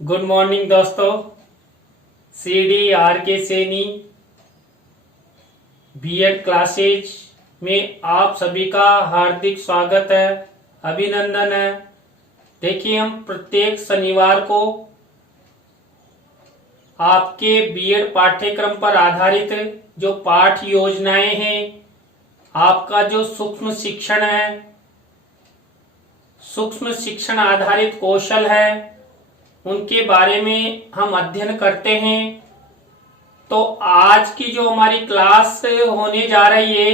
Good morning दोस्तों। CD are के Saini B Ed classes में आप सभी का हार्दिक स्वागत है, अभिनंदन है। देखिए, हम प्रत्येक शनिवार को आपके बीएड पाठ्यक्रम पर आधारित जो पाठ योजनाएं हैं, आपका जो सूक्ष्म शिक्षण है, सूक्ष्म शिक्षण आधारित कौशल है, उनके बारे में हम अध्ययन करते हैं। तो आज की जो हमारी क्लास होने जा रही है,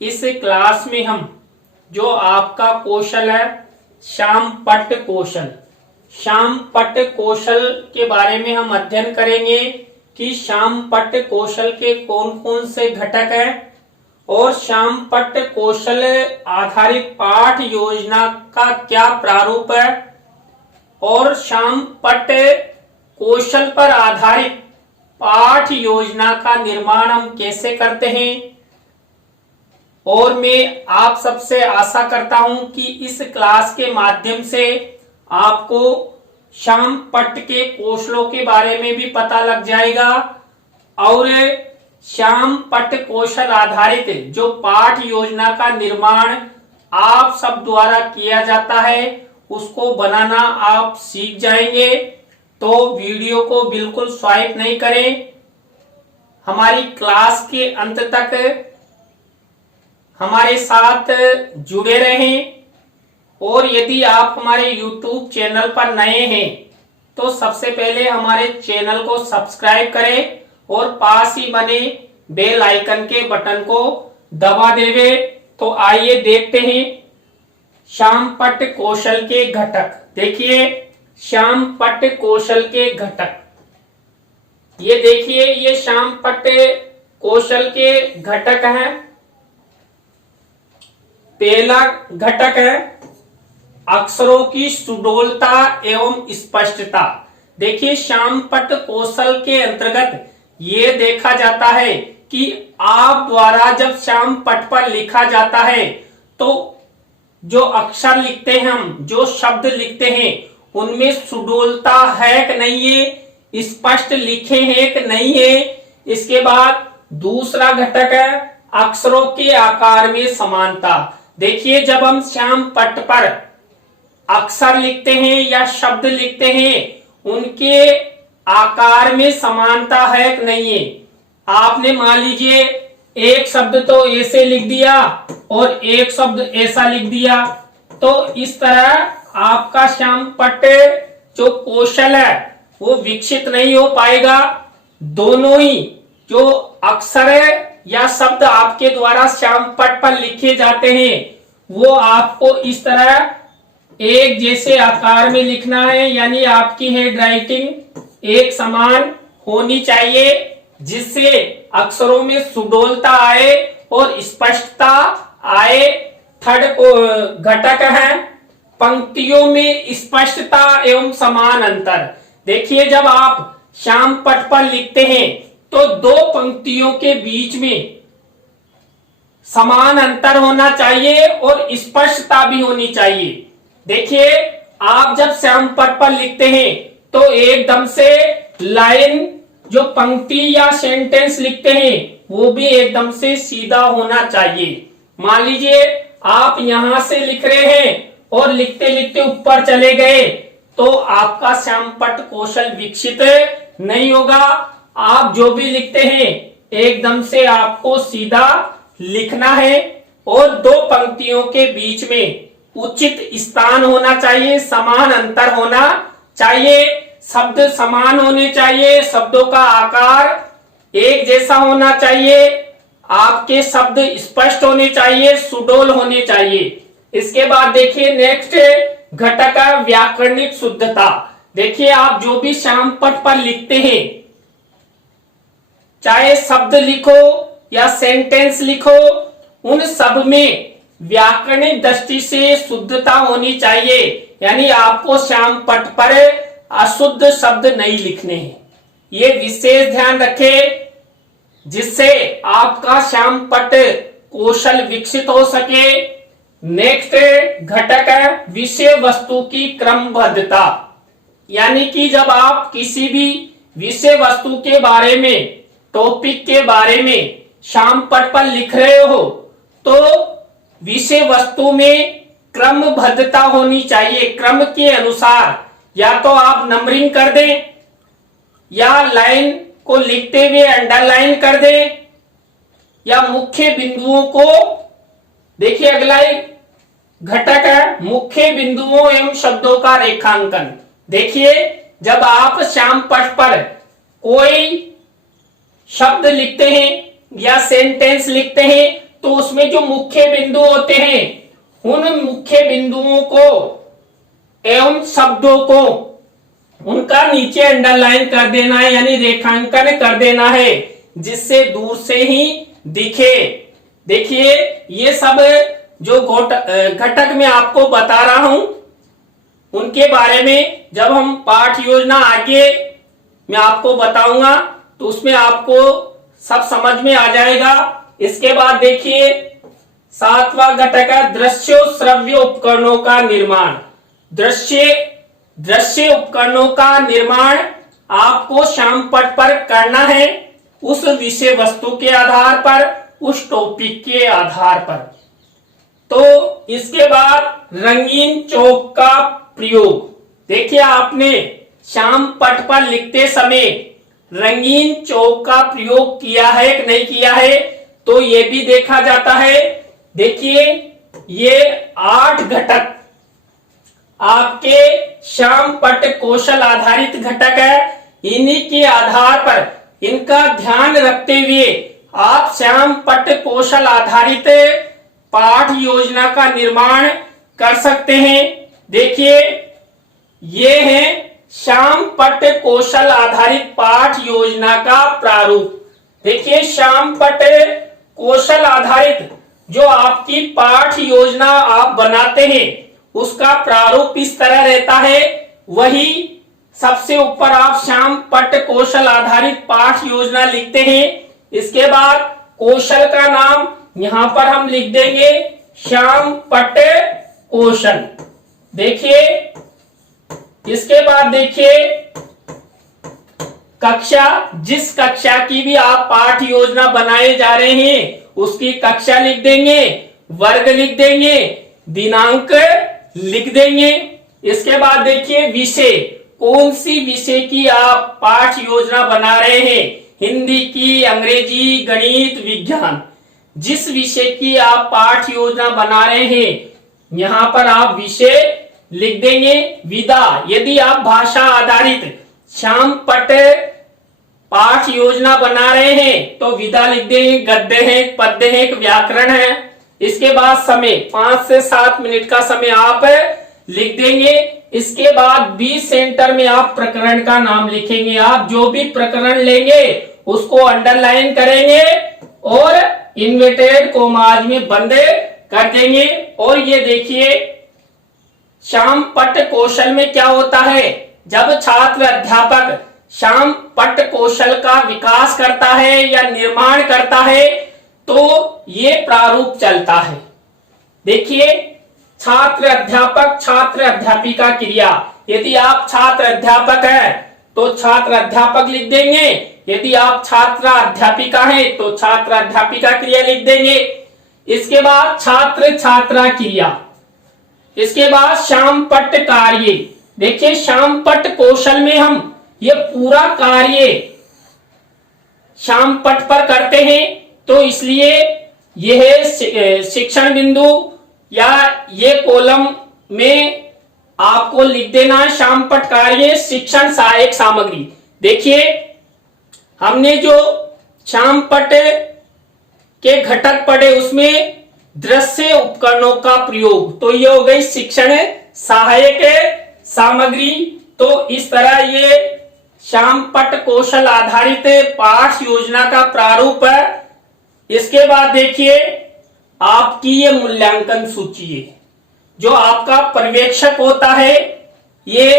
इस क्लास में हम जो आपका कौशल है श्यामपट्ट कौशल, श्यामपट्ट कौशल के बारे में हम अध्ययन करेंगे कि श्यामपट्ट कौशल के कौन कौन से घटक हैं और श्यामपट्ट कौशल आधारित पाठ योजना का क्या प्रारूप है और श्यामपट्ट कौशल पर आधारित पाठ योजना का निर्माण हम कैसे करते हैं। और मैं आप सबसे आशा करता हूं कि इस क्लास के माध्यम से आपको श्यामपट्ट के कौशलों के बारे में भी पता लग जाएगा और श्यामपट्ट कौशल आधारित जो पाठ योजना का निर्माण आप सब द्वारा किया जाता है, उसको बनाना आप सीख जाएंगे। तो वीडियो को बिल्कुल स्वाइप नहीं करें, हमारी क्लास के अंत तक हमारे साथ जुड़े रहें। और यदि आप हमारे YouTube चैनल पर नए हैं तो सबसे पहले हमारे चैनल को सब्सक्राइब करें और पास ही बने बेल आइकन के बटन को दबा देवे। तो आइए देखते हैं श्यामपट्ट कौशल के घटक। देखिए, श्यामपट्ट कौशल के घटक, ये देखिए, ये श्यामपट्ट कौशल के घटक हैं। पहला घटक है अक्षरों की सुडौलता एवं स्पष्टता। देखिए, श्यामपट्ट कौशल के अंतर्गत ये देखा जाता है कि आप द्वारा जब श्यामपट्ट पर लिखा जाता है तो जो अक्षर लिखते हैं, हम जो शब्द लिखते हैं, उनमें सुडौलता है कि नहीं है, स्पष्ट लिखे हैं कि नहीं है। इसके बाद दूसरा घटक है अक्षरों के आकार में समानता। देखिए, जब हम श्यामपट्ट पर अक्षर लिखते हैं या शब्द लिखते हैं, उनके आकार में समानता है कि नहीं है। आपने मान लीजिए एक शब्द तो ऐसे लिख दिया और एक शब्द ऐसा लिख दिया, तो इस तरह आपका श्यामपट्ट जो कौशल है वो विकसित नहीं हो पाएगा। दोनों ही जो अक्षर या शब्द आपके द्वारा श्यामपट्ट पर लिखे जाते हैं, वो आपको इस तरह एक जैसे आकार में लिखना है, यानी आपकी हैंड राइटिंग एक समान होनी चाहिए, जिससे अक्षरों में सुडौलता आए और स्पष्टता आए। थर्ड घटक है पंक्तियों में स्पष्टता एवं समान अंतर। देखिए, जब आप श्यामपट्ट पर लिखते हैं तो दो पंक्तियों के बीच में समान अंतर होना चाहिए और स्पष्टता भी होनी चाहिए। देखिए, आप जब श्यामपट्ट पर लिखते हैं तो एकदम से लाइन, जो पंक्ति या सेंटेंस लिखते हैं, वो भी एकदम से सीधा होना चाहिए। मान लीजिए आप यहां से लिख रहे हैं और लिखते लिखते ऊपर चले गए, तो आपका श्यामपट्ट कौशल विकसित नहीं होगा। आप जो भी लिखते हैं एकदम से आपको सीधा लिखना है और दो पंक्तियों के बीच में उचित स्थान होना चाहिए, समान अंतर होना चाहिए, शब्द समान होने चाहिए, शब्दों का आकार एक जैसा होना चाहिए, आपके शब्द स्पष्ट होने चाहिए, सुडौल होने चाहिए। इसके बाद देखिए, नेक्स्ट घटक है व्याकरणिक शुद्धता। देखिए, आप जो भी श्यामपट्ट पर लिखते हैं, चाहे शब्द लिखो या सेंटेंस लिखो, उन सब में व्याकरणिक दृष्टि से शुद्धता होनी चाहिए, यानी आपको श्यामपट्ट पर अशुद्ध शब्द नहीं लिखने हैं। ये विशेष ध्यान रखें, जिससे आपका श्यामपट्ट कौशल विकसित हो सके। नेक्स्ट घटक है विषय वस्तु की क्रमबद्धता। यानी कि जब आप किसी भी विषय वस्तु के बारे में, टॉपिक के बारे में श्यामपट्ट पर लिख रहे हो तो विषय वस्तु में क्रमबद्धता होनी चाहिए। क्रम के अनुसार या तो आप नंबरिंग कर दें या लाइन को लिखते हुए अंडरलाइन कर दें या मुख्य बिंदुओं को, देखिए अगला एक घटक है मुख्य बिंदुओं एवं शब्दों का रेखांकन। देखिए जब आप श्यामपट्ट पर कोई शब्द लिखते हैं या सेंटेंस लिखते हैं तो उसमें जो मुख्य बिंदु होते हैं उन मुख्य बिंदुओं को एवं शब्दों को उनका नीचे अंडरलाइन कर देना है, यानी रेखांकन कर देना है जिससे दूर से ही दिखे। देखिए ये सब जो घटक मैं आपको बता रहा हूं उनके बारे में जब हम पाठ योजना आगे मैं आपको बताऊंगा तो उसमें आपको सब समझ में आ जाएगा। इसके बाद देखिए 7वां घटक है दृश्य श्रव्य उपकरणों का निर्माण। दृश्य उपकरणों का निर्माण आपको श्यामपट्ट पर करना है उस विषय वस्तु के आधार पर, उस टॉपिक के आधार पर। तो इसके बाद रंगीन चौक का प्रयोग। देखिए आपने श्यामपट्ट पर लिखते समय रंगीन चौक का प्रयोग किया है कि नहीं किया है तो ये भी देखा जाता है। देखिए ये 8 घटक आपके श्यामपट्ट कौशल आधारित घटक है। इन्हीं के आधार पर इनका ध्यान रखते हुए आप श्यामपट्ट कौशल आधारित पाठ योजना का निर्माण कर सकते हैं। देखिए ये है श्यामपट्ट कौशल आधारित पाठ योजना का प्रारूप। देखिए श्यामपट्ट कौशल आधारित जो आपकी पाठ योजना आप बनाते हैं उसका प्रारूप इस तरह रहता है। वही सबसे ऊपर आप श्यामपट्ट कौशल आधारित पाठ योजना लिखते हैं। इसके बाद कौशल का नाम यहां पर हम लिख देंगे श्यामपट्ट कौशल। देखिए इसके बाद देखिए कक्षा, जिस कक्षा की भी आप पाठ योजना बनाए जा रहे हैं उसकी कक्षा लिख देंगे, वर्ग लिख देंगे, दिनांक लिख देंगे। इसके बाद देखिए विषय, कौन सी विषय की आप पाठ योजना बना रहे हैं, हिंदी की, अंग्रेजी, गणित, विज्ञान, जिस विषय की आप पाठ योजना बना रहे हैं यहां पर आप विषय लिख देंगे। विधा, यदि आप भाषा आधारित श्यामपट्ट पाठ योजना बना रहे हैं तो विधा लिख देंगे, गद्य है, पद्य है, व्याकरण है। इसके बाद समय 5 से 7 मिनट का समय आप लिख देंगे। इसके बाद बी सेंटर में आप प्रकरण का नाम लिखेंगे। आप जो भी प्रकरण लेंगे उसको अंडरलाइन करेंगे और इन्वर्टेड कोमाज में बंद कर देंगे। और ये देखिए श्यामपट्ट कौशल में क्या होता है, जब छात्र अध्यापक श्यामपट्ट कौशल का विकास करता है या निर्माण करता है तो ये प्रारूप चलता है। देखिए छात्र अध्यापक, छात्र अध्यापिका क्रिया, यदि आप छात्र अध्यापक हैं तो छात्र अध्यापक लिख देंगे, यदि आप छात्रा अध्यापिका हैं तो छात्र अध्यापिका क्रिया लिख देंगे। इसके बाद छात्र छात्रा क्रिया। इसके बाद श्यामपट्ट कार्य। देखिए श्यामपट्ट कौशल में हम ये पूरा कार्य श्यामपट्ट पर करते हैं तो इसलिए यह शिक्षण बिंदु या ये कॉलम में आपको लिख देना है श्यामपट्ट कार्य शिक्षण सहायक सामग्री। देखिए हमने जो श्यामपट्ट के घटक पढ़े उसमें दृश्य उपकरणों का प्रयोग, तो ये हो गई शिक्षण सहायक सामग्री। तो इस तरह ये श्यामपट्ट कौशल आधारित पाठ योजना का प्रारूप है। इसके बाद देखिए आपकी ये मूल्यांकन सूची है। जो आपका पर्यवेक्षक होता है ये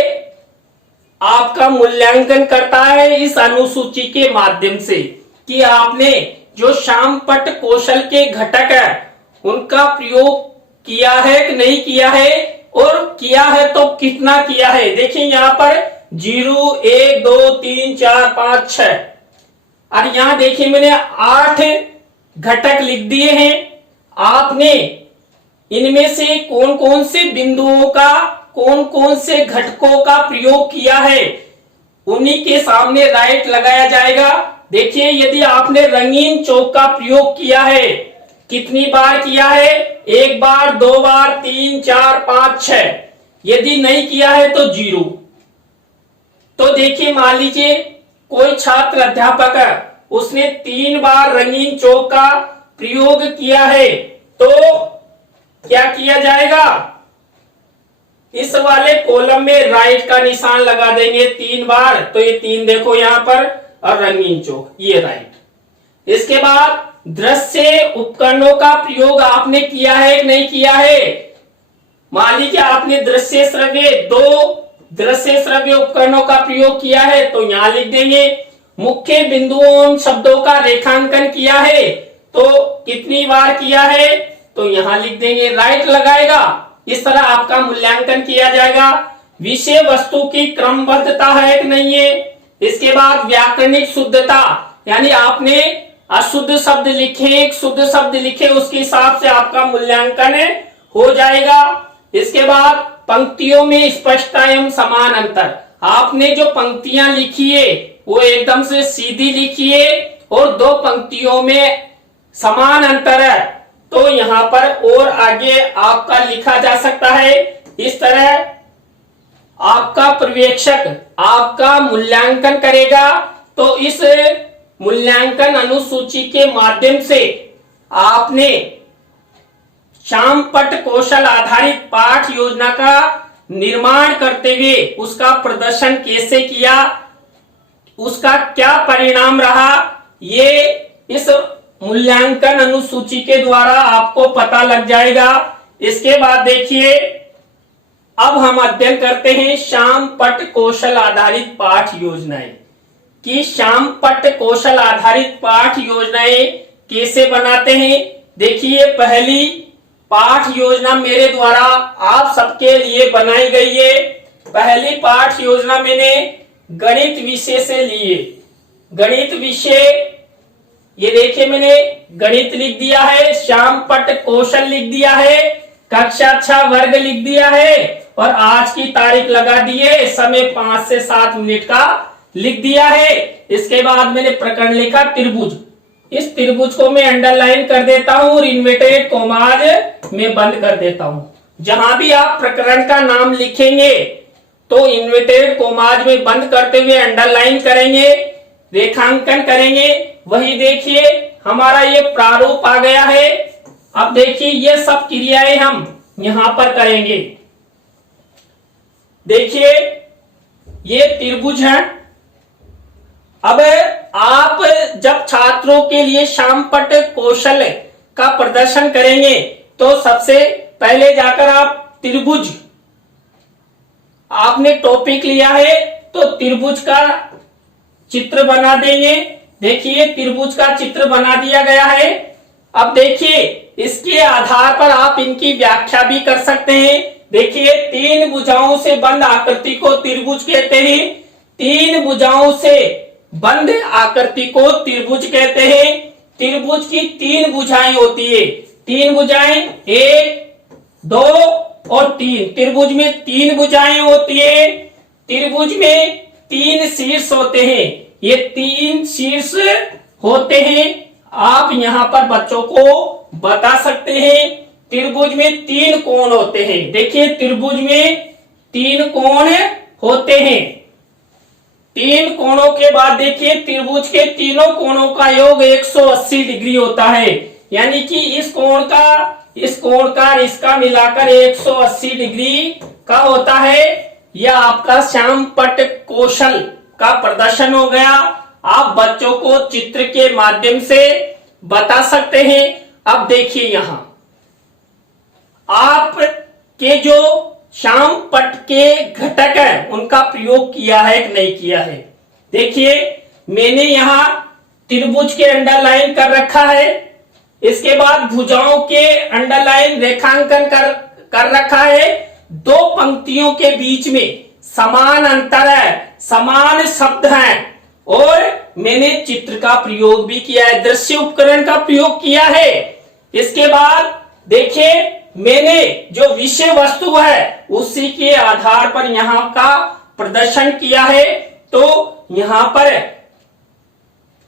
आपका मूल्यांकन करता है इस अनुसूची के माध्यम से कि आपने जो श्यामपट्ट कौशल के घटक है उनका प्रयोग किया है कि नहीं किया है और किया है तो कितना किया है। देखिए यहां पर 0 1 2 3 4 5 6 और यहां देखिए मैंने 8 घटक लिख दिए हैं। आपने इनमें से कौन कौन से बिंदुओं का, कौन कौन से घटकों का प्रयोग किया है, उन्हीं के सामने राइट लगाया जाएगा। देखिए यदि आपने रंगीन चौक का प्रयोग किया है, कितनी बार किया है, 1 बार 2 बार 3 4 5 6, यदि नहीं किया है तो 0। तो देखिए मान लीजिए कोई छात्र अध्यापक है, उसने 3 बार रंगीन चौक का प्रयोग किया है, तो क्या किया जाएगा, इस वाले कॉलम में राइट का निशान लगा देंगे 3 बार, तो ये 3 देखो यहां पर, और रंगीन चौक ये राइट। इसके बाद दृश्य उपकरणों का प्रयोग आपने किया है नहीं किया है। मान लीजिए आपने दृश्य श्रव्य 2 दृश्य श्रव्य उपकरणों का प्रयोग किया है, तो यहां लिख देंगे। मुख्य बिंदुओं शब्दों का रेखांकन किया है, तो कितनी बार किया है, तो यहां लिख देंगे, राइट लगाएगा। इस तरह आपका मूल्यांकन किया जाएगा। विषय वस्तु की क्रमबद्धता है कि नहीं है। इसके बाद व्याकरणिक शुद्धता, यानी आपने अशुद्ध शब्द लिखे, शुद्ध शब्द लिखे, उसके हिसाब से आपका मूल्यांकन हो जाएगा। इसके बाद पंक्तियों में स्पष्टता एवं समान अंतर, आपने जो पंक्तियां लिखी है वो एकदम से सीधी लिखिए और 2 पंक्तियों में समान अंतर है, तो यहां पर और आगे आपका लिखा जा सकता है। इस तरह आपका पर्यवेक्षक आपका मूल्यांकन करेगा, तो इस मूल्यांकन अनुसूची के माध्यम से आपने श्यामपट्ट कौशल आधारित पाठ योजना का निर्माण करते हुए उसका प्रदर्शन कैसे किया, उसका क्या परिणाम रहा, ये इस मूल्यांकन अनुसूची के द्वारा आपको पता लग जाएगा। इसके बाद देखिए अब हम अध्ययन करते हैं श्यामपट्ट कौशल आधारित पाठ योजनाएं, कि श्यामपट्ट कौशल आधारित पाठ योजनाएं कैसे बनाते हैं। देखिए पहली पाठ योजना मेरे द्वारा आप सबके लिए बनाई गई है। पहली पाठ योजना मैंने गणित विषय से ली है। गणित विषय ये देखिए मैंने गणित लिख दिया है, श्यामपट्ट कौशल लिख दिया है, कक्षा 6 वर्ग लिख दिया है और आज की तारीख लगा दी है, समय 5 से 7 मिनट का लिख दिया है। इसके बाद मैंने प्रकरण लिखा त्रिभुज। इस त्रिभुज को मैं अंडरलाइन कर देता हूं और इन्वर्टेड कॉमाज में बंद कर देता हूं। जहां भी आप प्रकरण का नाम लिखेंगे तो इन्वर्टेड कॉमाज में बंद करते हुए अंडरलाइन करेंगे, रेखांकन करेंगे। वही देखिए हमारा ये प्रारूप आ गया है। अब देखिए ये सब क्रियाएं हम यहां पर करेंगे। देखिए ये त्रिभुज है। अब आप जब छात्रों के लिए श्यामपट्ट कौशल का प्रदर्शन करेंगे तो सबसे पहले जाकर आप त्रिभुज, आपने टॉपिक लिया है तो त्रिभुज का चित्र बना देंगे। देखिए त्रिभुज का चित्र बना दिया गया है। अब देखिए इसके आधार पर आप इनकी व्याख्या भी कर सकते हैं। देखिए 3 भुजाओं से बंद आकृति को त्रिभुज कहते हैं। 3 भुजाओं से बंद आकृति को त्रिभुज कहते हैं। त्रिभुज की 3 भुजाएं होती है। 3 भुजाएं 1 2 और 3। त्रिभुज में 3 भुजाएं होती है। त्रिभुज में 3 शीर्ष होते हैं। ये 3 शीर्ष होते हैं। आप यहां पर बच्चों को बता सकते हैं। त्रिभुज में 3 कोण होते हैं। देखिए त्रिभुज में 3 कोण होते हैं। 3 कोणों के बाद देखिए त्रिभुज के तीनों कोणों का योग 180 डिग्री होता है। यानी कि इस कोण का इसका मिलाकर 180 डिग्री का होता है। यह आपका श्यामपट्ट कौशल का प्रदर्शन हो गया। आप बच्चों को चित्र के माध्यम से बता सकते हैं। अब देखिए यहां आप के जो श्यामपट्ट के घटक है उनका प्रयोग किया है कि नहीं किया है। देखिए मैंने यहां त्रिभुज के अंडरलाइन कर रखा है। इसके बाद भुजाओं के अंडरलाइन रेखांकन कर रखा है। दो पंक्तियों के बीच में समान अंतर है, समान शब्द हैं, और मैंने चित्र का प्रयोग भी किया है, दृश्य उपकरण का प्रयोग किया है। इसके बाद देखिए मैंने जो विषय वस्तु है उसी के आधार पर यहां का प्रदर्शन किया है। तो यहां पर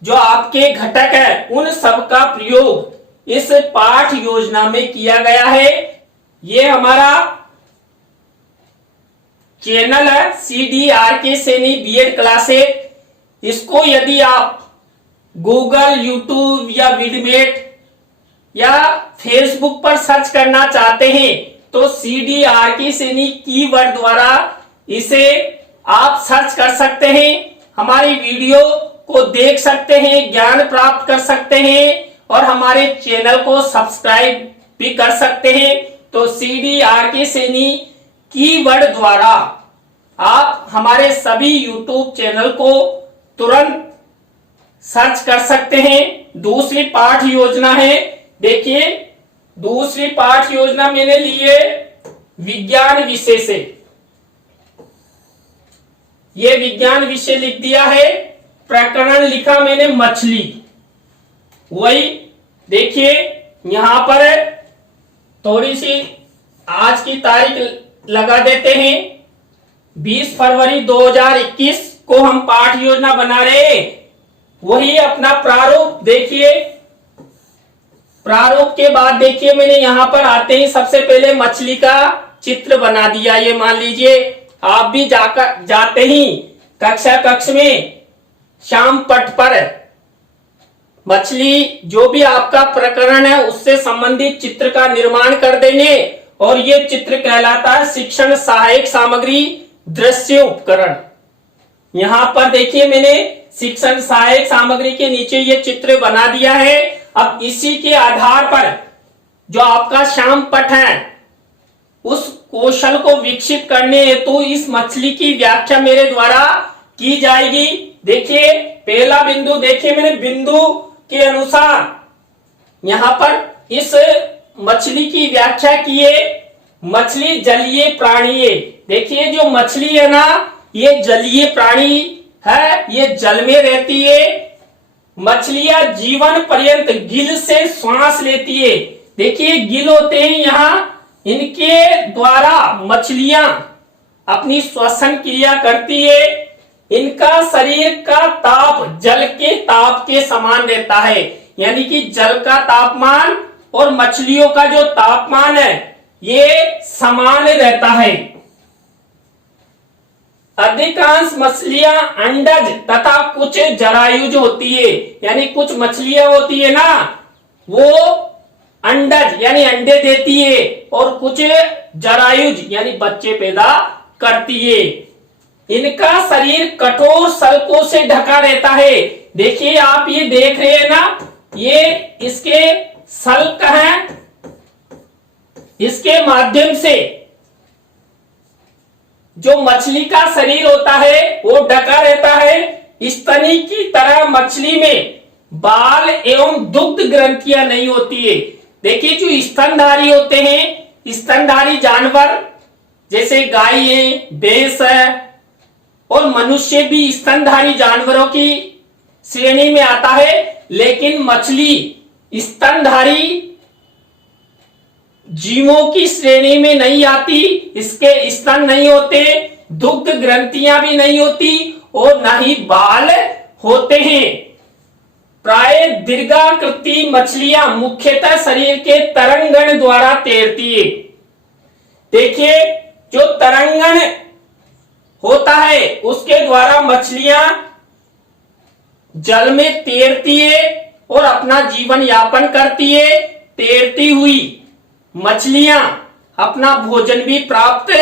जो आपके घटक है उन सब का प्रयोग इस पाठ योजना में किया गया है। ये हमारा चैनल है CDRK सैनी बीएड क्लासेस। इसको यदि आप गूगल, यूट्यूब या विडमेट या फेसबुक पर सर्च करना चाहते हैं तो CDRK सैनी कीवर्ड द्वारा इसे आप सर्च कर सकते हैं, हमारी वीडियो को देख सकते हैं, ज्ञान प्राप्त कर सकते हैं और हमारे चैनल को सब्सक्राइब भी कर सकते हैं। तो CDRK सैनी कीवर्ड द्वारा आप हमारे सभी यूट्यूब चैनल को तुरंत सर्च कर सकते हैं। दूसरी पाठ योजना है, देखिए दूसरी पाठ योजना मैंने ली है विज्ञान विषय से। ये विज्ञान विषय लिख दिया है, प्रकरण लिखा मैंने मछली। वही देखिए यहां पर थोड़ी सी आज की तारीख लगा देते हैं, 20 फरवरी 2021 को हम पाठ योजना बना रहे हैं। वही अपना प्रारूप देखिए, प्रारूप के बाद देखिए मैंने यहां पर आते ही सबसे पहले मछली का चित्र बना दिया। ये मान लीजिए आप भी जाते ही कक्ष में श्याम पट पर मछली जो भी आपका प्रकरण है उससे संबंधित चित्र का निर्माण कर देंगे और ये चित्र कहलाता है शिक्षण सहायक सामग्री दृश्य उपकरण। यहां पर देखिए मैंने शिक्षण सहायक सामग्री के नीचे ये चित्र बना दिया है। अब इसी के आधार पर जो आपका श्याम पट है उस कौशल को विकसित करने हेतु इस मछली की व्याख्या मेरे द्वारा की जाएगी। देखिए पहला बिंदु, देखिए मैंने बिंदु के अनुसार यहां पर इस मछली की व्याख्या की है। मछली जलीय प्राणी है। देखिए जो मछली है ना ये जलीय प्राणी है, ये जल में रहती है। मछलियां जीवन पर्यंत गिल से श्वास लेती है। देखिए गिल होते हैं यहाँ, इनके द्वारा मछलियां अपनी श्वसन क्रिया करती है। इनका शरीर का ताप जल के ताप के समान रहता है, यानी कि जल का तापमान और मछलियों का जो तापमान है ये समान रहता है। अधिकांश मछलियां अंडज तथा कुछ जरायुज होती है, यानी कुछ मछलियां होती है ना वो अंडज यानी अंडे देती है और कुछ जरायुज यानी बच्चे पैदा करती है। इनका शरीर कठोर सल्कों से ढका रहता है। देखिए आप ये देख रहे हैं ना, ये इसके सल्क हैं, इसके माध्यम से जो मछली का शरीर होता है वो ढका रहता है। स्तनी की तरह मछली में बाल एवं दुग्ध ग्रंथियां नहीं होती है। देखिए जो स्तनधारी होते हैं, स्तनधारी जानवर जैसे गाय है, भैंस है और मनुष्य भी स्तनधारी जानवरों की श्रेणी में आता है, लेकिन मछली स्तनधारी जीवों की श्रेणी में नहीं आती। इसके स्तन नहीं होते, दुग्ध ग्रंथियां भी नहीं होती और न ही बाल होते हैं। प्राय दीर्घाकृति मछलियां मुख्यतः शरीर के तरंगण द्वारा तैरती है। देखिए जो तरंगण होता है उसके द्वारा मछलियां जल में तैरती है और अपना जीवन यापन करती है। तैरती हुई मछलियां अपना भोजन भी प्राप्त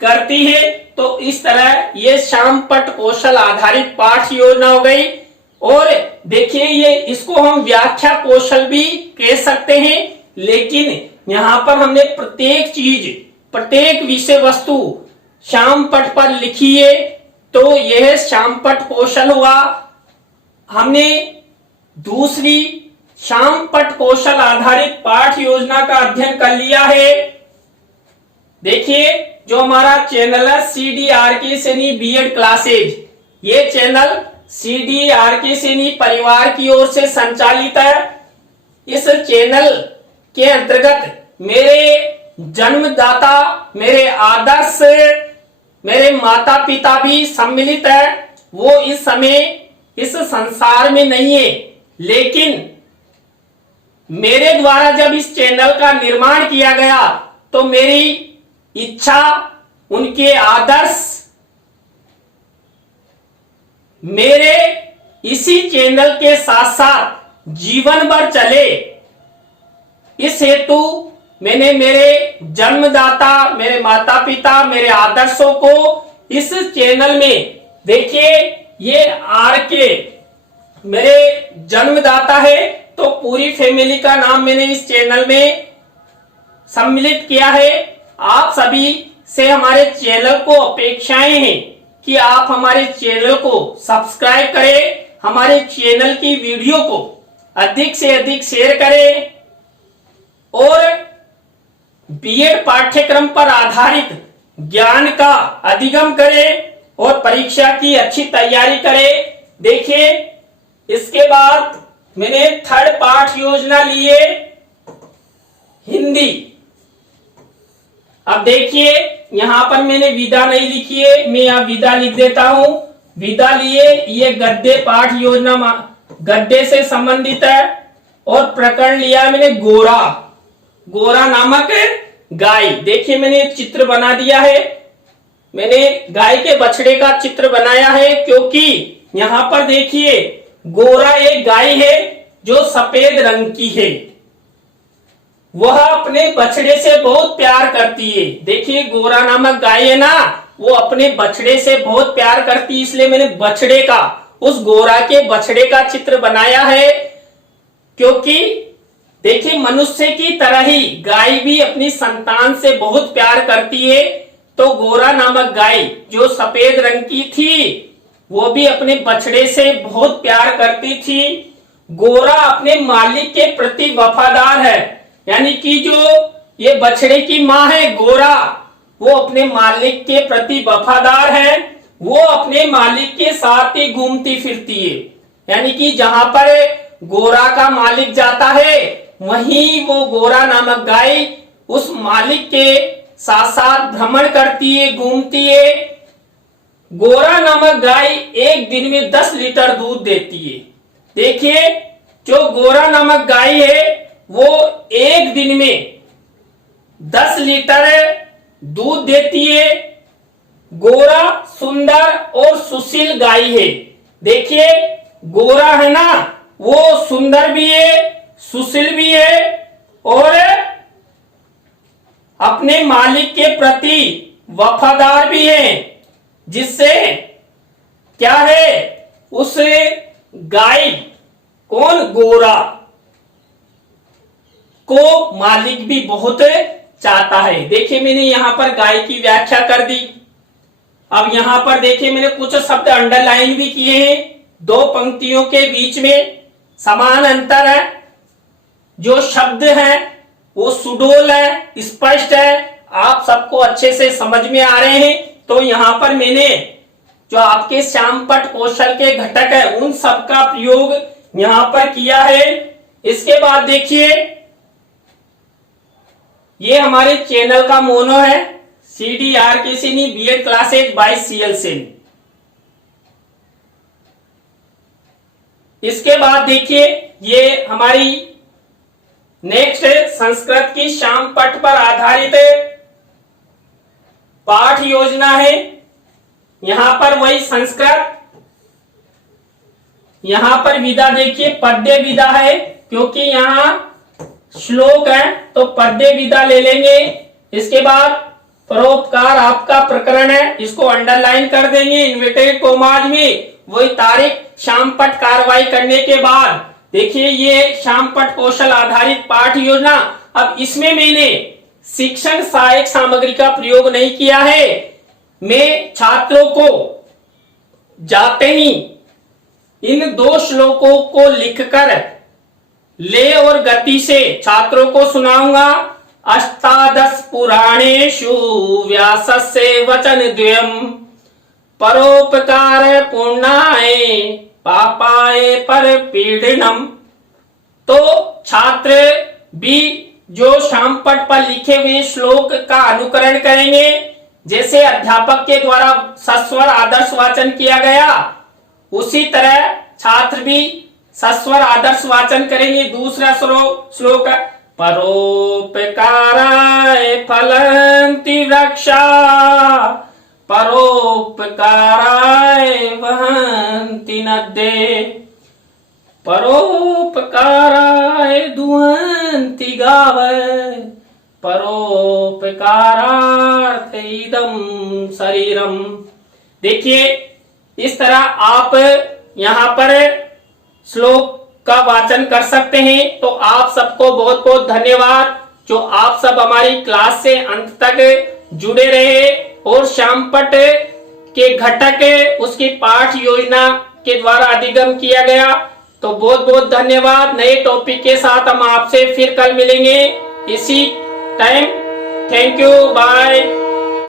करती है। तो इस तरह ये श्याम पट कौशल आधारित पाठ योजना हो गई। और देखिए ये इसको हम व्याख्या कौशल भी कह सकते हैं, लेकिन यहां पर हमने प्रत्येक चीज, प्रत्येक विषय वस्तु श्याम पट पर लिखी है, तो यह श्याम पट कौशल हुआ। हमने दूसरी श्याम पट कौशल आधारित पाठ योजना का अध्ययन कर लिया है। देखिए जो हमारा चैनल है CDRK सैनी बीएड क्लासेज, ये चैनल CDRK सैनी परिवार की ओर से संचालित है। इस चैनल के अंतर्गत मेरे जन्मदाता, मेरे आदर्श, मेरे माता पिता भी सम्मिलित है। वो इस समय इस संसार में नहीं है, लेकिन मेरे द्वारा जब इस चैनल का निर्माण किया गया तो मेरी इच्छा, उनके आदर्श मेरे इसी चैनल के साथ साथ जीवन भर चले। इस हेतु मैंने मेरे जन्मदाता, मेरे माता पिता, मेरे आदर्शों को इस चैनल में, देखिए ये RK मेरे जन्मदाता है, तो पूरी फैमिली का नाम मैंने इस चैनल में सम्मिलित किया है। आप सभी से हमारे चैनल को अपेक्षाएं हैं कि आप हमारे चैनल को सब्सक्राइब करें, हमारे चैनल की वीडियो को अधिक से अधिक शेयर करें और बीएड पाठ्यक्रम पर आधारित ज्ञान का अधिगम करें और परीक्षा की अच्छी तैयारी करें। देखिए इसके बाद मैंने थर्ड पाठ योजना लिए हिंदी। अब देखिए यहां पर मैंने विदा नहीं लिखी है, मैं यहां विदा लिख देता हूं। विदा लिए ये गद्य पाठ योजना गद्य से संबंधित है और प्रकरण लिया मैंने गोरा, गोरा नामक गाय। देखिए मैंने चित्र बना दिया है, मैंने गाय के बछड़े का चित्र बनाया है, क्योंकि यहां पर देखिए गोरा एक गाय है जो सफेद रंग की है। वह अपने बछड़े से बहुत प्यार करती है। देखिए गोरा नामक गाय है ना, वो अपने बछड़े से बहुत प्यार करती है, इसलिए मैंने बछड़े का, उस गोरा के बछड़े का चित्र बनाया है। क्योंकि देखिए मनुष्य की तरह ही गाय भी अपनी संतान से बहुत प्यार करती है, तो गोरा नामक गाय जो सफेद रंग की थी वो भी अपने बछड़े से बहुत प्यार करती थी। गोरा अपने मालिक के प्रति वफादार है, यानी कि जो ये बछड़े की माँ है गोरा, वो अपने मालिक के प्रति वफादार है। वो अपने मालिक के साथ ही घूमती फिरती है, यानी कि जहां पर गोरा का मालिक जाता है वहीं वो गोरा नामक गाय उस मालिक के साथ साथ भ्रमण करती है, घूमती है। गोरा नामक गाय एक दिन में 10 लीटर दूध देती है। देखिए जो गोरा नामक गाय है वो एक दिन में 10 लीटर दूध देती है। गोरा सुंदर और सुशील गाय है। देखिए गोरा है ना, वो सुंदर भी है, सुशील भी है और अपने मालिक के प्रति वफादार भी है, जिससे क्या है उस गाय कौन गोरा को मालिक भी बहुत चाहता है। देखिए मैंने यहां पर गाय की व्याख्या कर दी। अब यहां पर देखिए मैंने कुछ शब्द अंडरलाइन भी किए हैं, 2 पंक्तियों के बीच में समान अंतर है। जो शब्द है वो सुडोल है, स्पष्ट है, आप सबको अच्छे से समझ में आ रहे हैं। तो यहां पर मैंने जो आपके श्यामपट्ट कौशल के घटक है उन सब का प्रयोग यहां पर किया है। इसके बाद देखिए ये हमारे चैनल का मोनो है, CDRK Saini B Ed classes by CL Saini. इसके बाद देखिए ये हमारी नेक्स्ट संस्कृत की श्यामपट्ट पर आधारित पाठ योजना है। यहां पर वही संस्कृत, यहां पर विधा देखिए पद्य विधा है, क्योंकि यहां श्लोक है तो पद्य विधा ले लेंगे। इसके बाद परोपकार आपका प्रकरण है, इसको अंडरलाइन कर देंगे इन्वर्टेड कॉमास में। वही तारीख श्यामपट्ट कार्रवाई करने के बाद देखिए ये श्यामपट्ट कौशल आधारित पाठ योजना। अब इसमें मैंने शिक्षण सहायक सामग्री का प्रयोग नहीं किया है। मैं छात्रों को जाते ही इन 2 श्लोकों को लिखकर ले और गति से छात्रों को सुनाऊंगा। अष्टादश पुराणेषु व्यासस्य वचनद्वयम् परोपकार पुण्याय पापाय परपीडनम्। तो छात्र भी जो शामपट पर लिखे हुए श्लोक का अनुकरण करेंगे, जैसे अध्यापक के द्वारा सस्वर आदर्श वाचन किया गया, उसी तरह छात्र भी सस्वर आदर्श वाचन करेंगे। दूसरा श्लोक परोपकाराय फलन्ति वृक्षा परोपकाराय वहन्ति नद्ये परोपकाराय दुहन्ति गावः परोपकारार्थ इदं शरीरम। देखिए, इस तरह आप यहाँ पर श्लोक का वाचन कर सकते हैं। तो आप सबको बहुत बहुत धन्यवाद जो आप सब हमारी क्लास से अंत तक जुड़े रहे और शामपट के घटक उसकी पाठ योजना के द्वारा अधिगम किया गया। तो बहुत बहुत धन्यवाद। नए टॉपिक के साथ हम आपसे फिर कल मिलेंगे इसी टाइम। Thank you, bye.